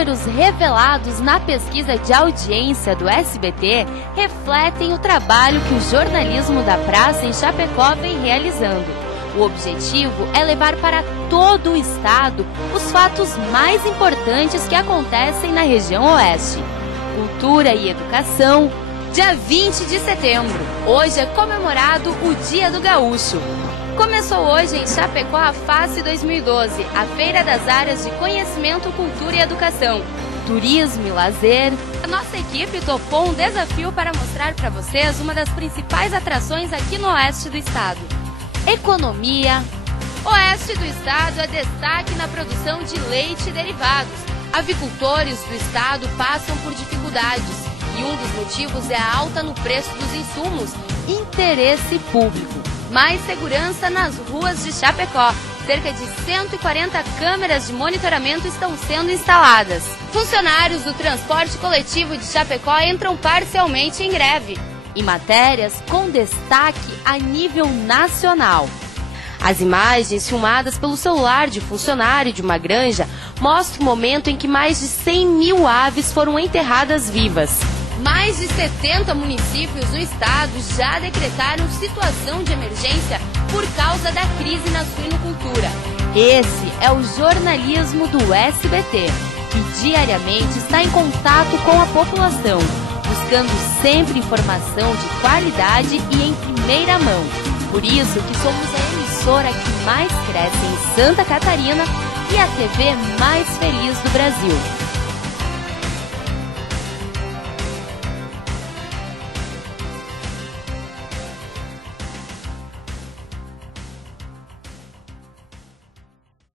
números revelados na pesquisa de audiência do SBT refletem o trabalho que o jornalismo da praça em Chapecó vem realizando. O objetivo é levar para todo o estado os fatos mais importantes que acontecem na região oeste. Cultura e educação. Dia 20 de setembro, hoje é comemorado o Dia do Gaúcho. Começou hoje em Chapecó a FACE 2012, a Feira das Áreas de Conhecimento, Cultura e Educação, Turismo e Lazer. A nossa equipe topou um desafio para mostrar para vocês uma das principais atrações aqui no oeste do estado. Economia. Oeste do estado é destaque na produção de leite e derivados. Avicultores do estado passam por dificuldades e um dos motivos é a alta no preço dos insumos. Interesse público. Mais segurança nas ruas de Chapecó. Cerca de 140 câmeras de monitoramento estão sendo instaladas. Funcionários do transporte coletivo de Chapecó entram parcialmente em greve. E matérias com destaque a nível nacional. As imagens filmadas pelo celular de funcionário de uma granja mostram o momento em que mais de 100 mil aves foram enterradas vivas. Mais de 70 municípios do estado já decretaram situação de emergência por causa da crise na suinocultura. Esse é o jornalismo do SBT, que diariamente está em contato com a população, buscando sempre informação de qualidade e em primeira mão. Por isso que somos a emissora que mais cresce em Santa Catarina e a TV mais feliz do Brasil.